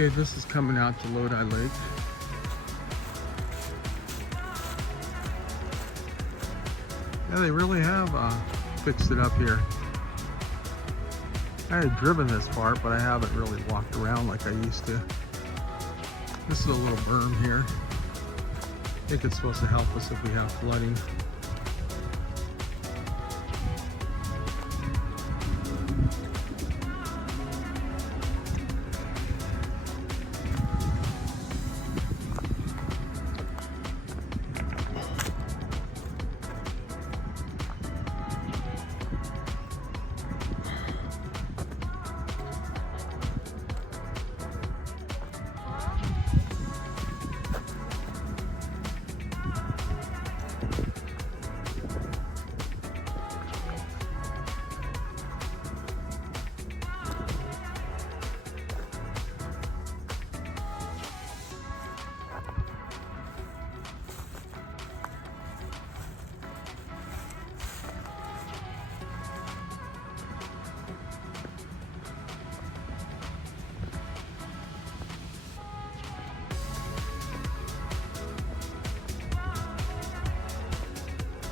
Okay, this is coming out to Lodi Lake. Yeah, they really have fixed it up here. I had driven this part, but I haven't really walked around like I used to. This is a little berm here. I think it's supposed to help us if we have flooding.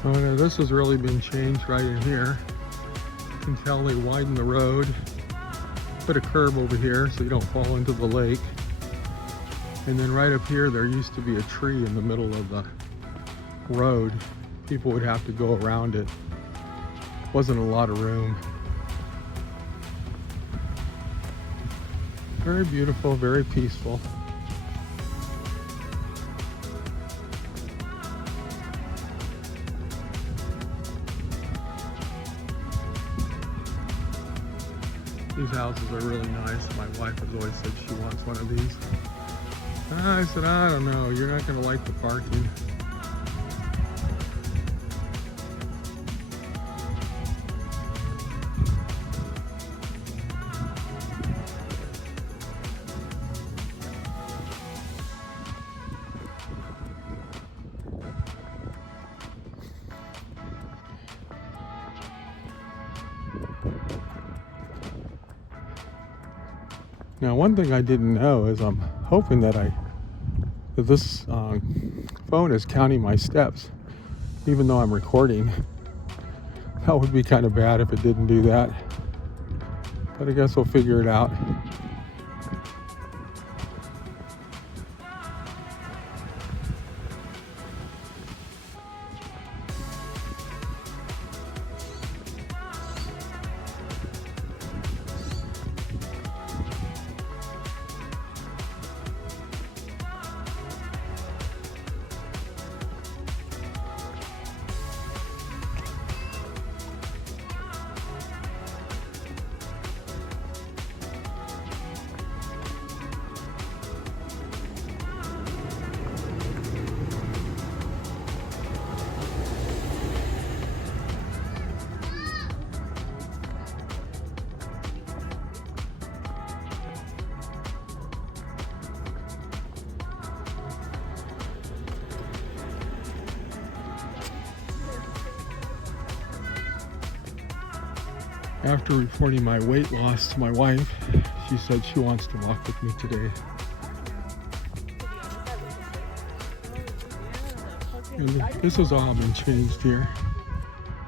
Oh no, this has really been changed right in here. You can tell they widened the road, put a curb over here so you don't fall into the lake. And then right up here, there used to be a tree in the middle of the road. People would have to go around it. Wasn't a lot of room. Very beautiful, very peaceful. These houses are really nice. My wife has always said she wants one of these. I said, I don't know, you're not going to like the parking. Now, one thing I didn't know is I'm hoping that this phone is counting my steps, even though I'm recording. That would be kind of bad if it didn't do that, but I guess we'll figure it out. After reporting my weight loss to my wife, she said she wants to walk with me today. And this has all been changed here.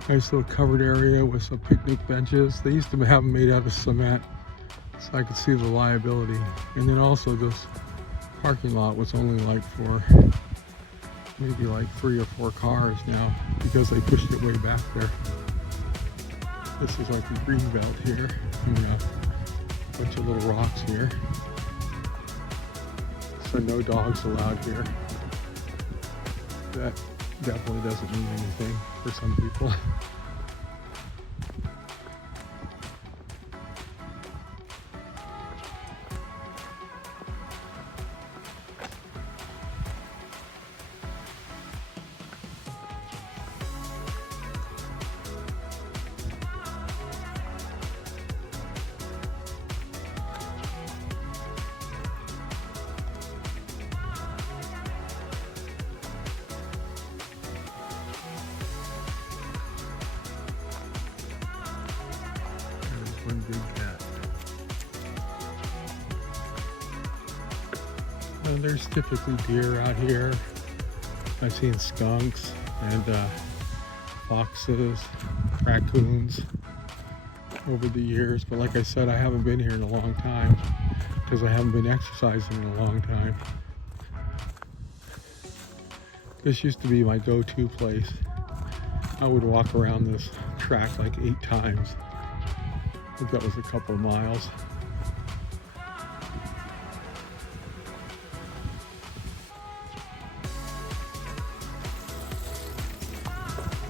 Nice little covered area with some picnic benches. They used to have them made out of cement, so I could see the liability. And then also this parking lot was only like for maybe like 3 or 4 cars now because they pushed it way back there. This is like the green belt here, and a bunch of little rocks here. So no dogs allowed here. That definitely doesn't mean anything for some people. One big cat. And there's typically deer out here. I've seen skunks and foxes, raccoons over the years. But like I said, I haven't been here in a long time because I haven't been exercising in a long time. This used to be my go-to place. I would walk around this track like 8 times. I think that was a couple of miles.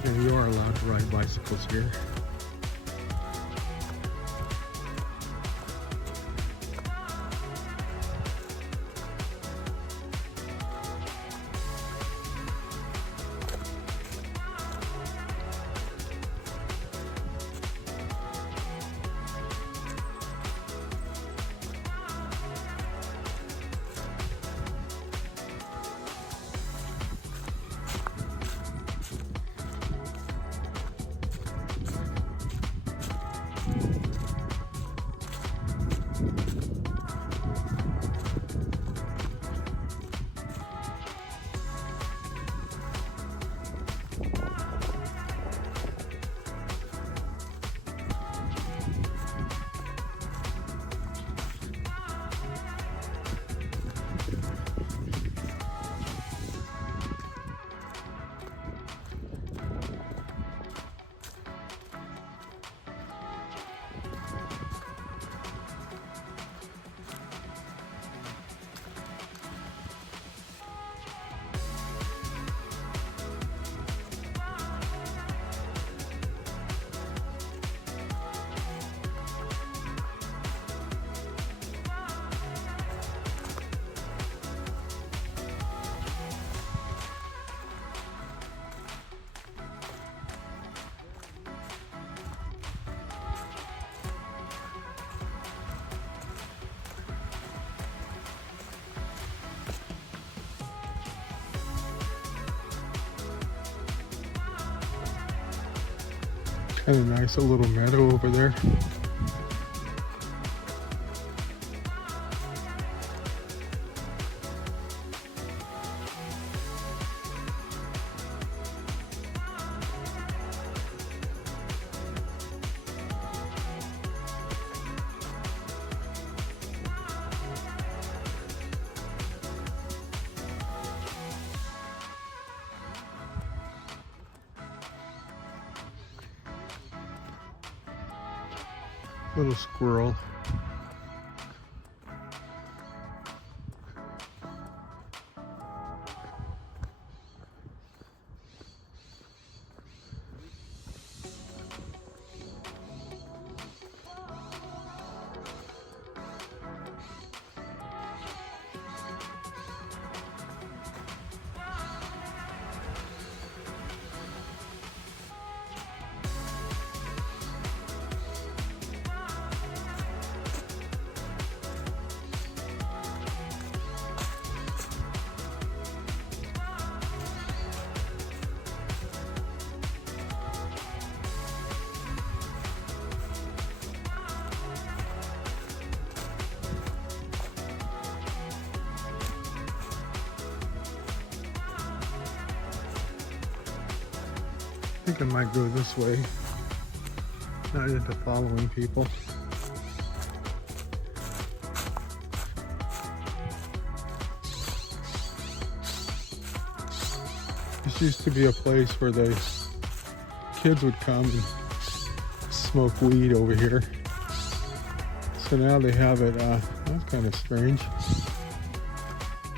And you are allowed to ride bicycles here. Kind of nice, a little meadow over there. Little squirrel. I think I might go this way, not into following people. This used to be a place where the kids would come and smoke weed over here. So now they have it, that's kind of strange.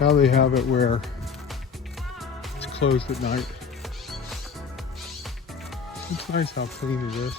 Now they have it where it's closed at night. It's nice how clean it is.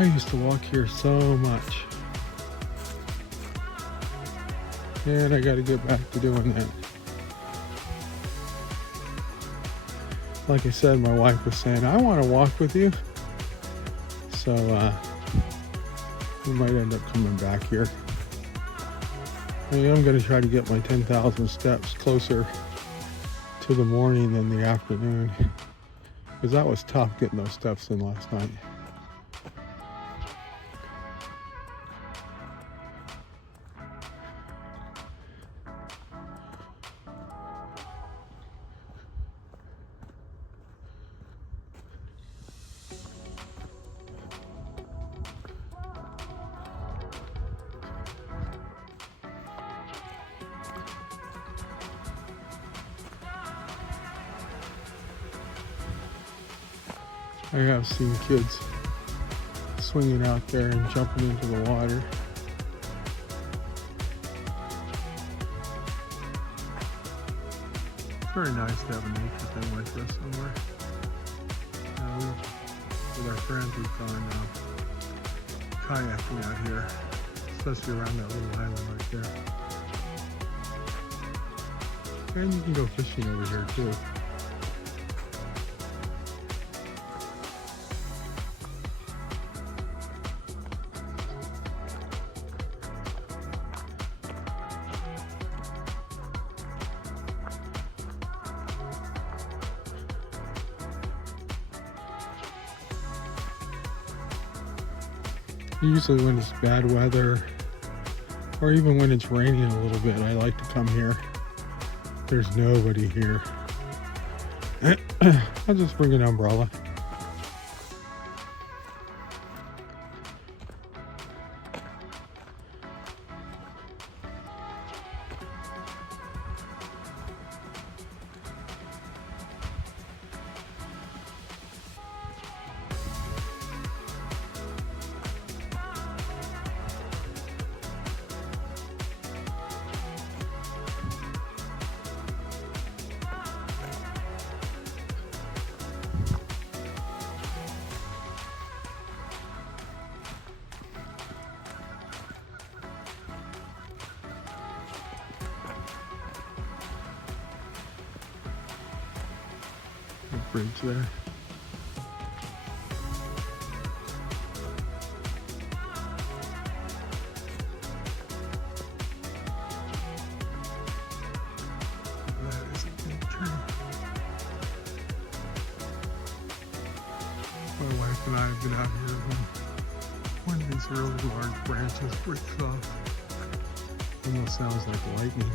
I used to walk here so much. And I got to get back to doing that. Like I said, my wife was saying, I want to walk with you. So we might end up coming back here. I am going to try to get my 10,000 steps closer to the morning than the afternoon. Because that was tough getting those steps in last night. I have seen kids swinging out there and jumping into the water. It's very nice to have a nature thing like this somewhere. With our friends, we've gone kayaking out here, especially around that little island right there. And you can go fishing over here too. Usually when it's bad weather, or even when it's raining a little bit, I like to come here. There's nobody here. I'll just bring an umbrella. Bridge there. That is a big tree. My wife and I have been out here when one of these really large branches breaks off. Almost sounds like lightning.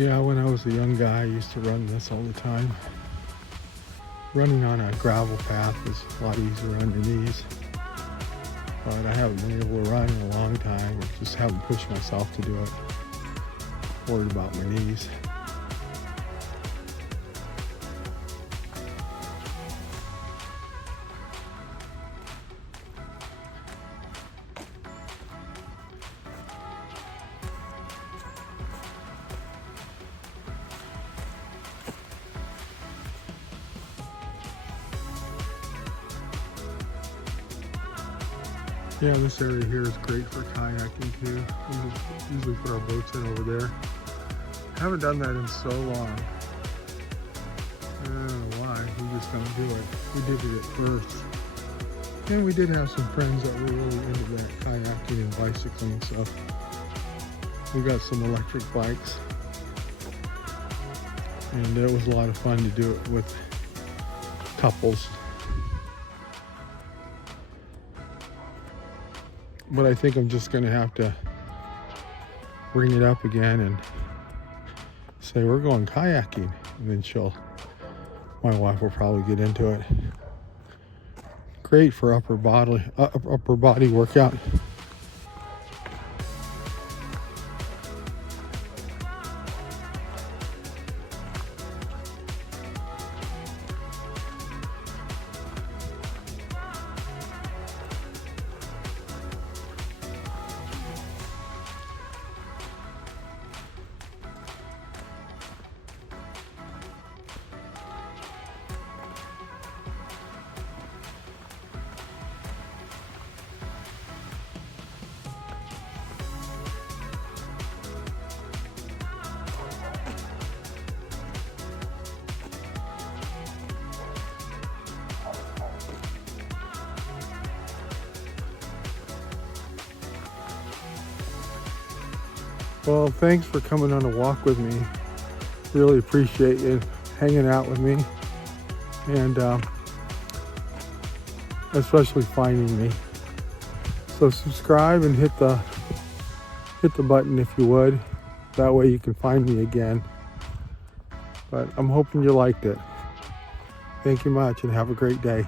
Yeah, when I was a young guy, I used to run this all the time. Running on a gravel path is a lot easier on your knees. But I haven't been able to run in a long time. I just haven't pushed myself to do it. Worried about my knees. Yeah, this area here is great for kayaking too. We usually put our boats in over there. Haven't done that in so long. I don't know why, we just don't do it. We did it at first. And we did have some friends that were really into that kayaking and bicycling, so we got some electric bikes. And it was a lot of fun to do it with couples. But I think I'm just gonna have to bring it up again and say we're going kayaking, and then my wife will probably get into it. Great for upper body workout. Well, thanks for coming on a walk with me. Really appreciate you hanging out with me, and especially finding me. So subscribe and hit the button if you would. That way you can find me again. But I'm hoping you liked it. Thank you much and have a great day.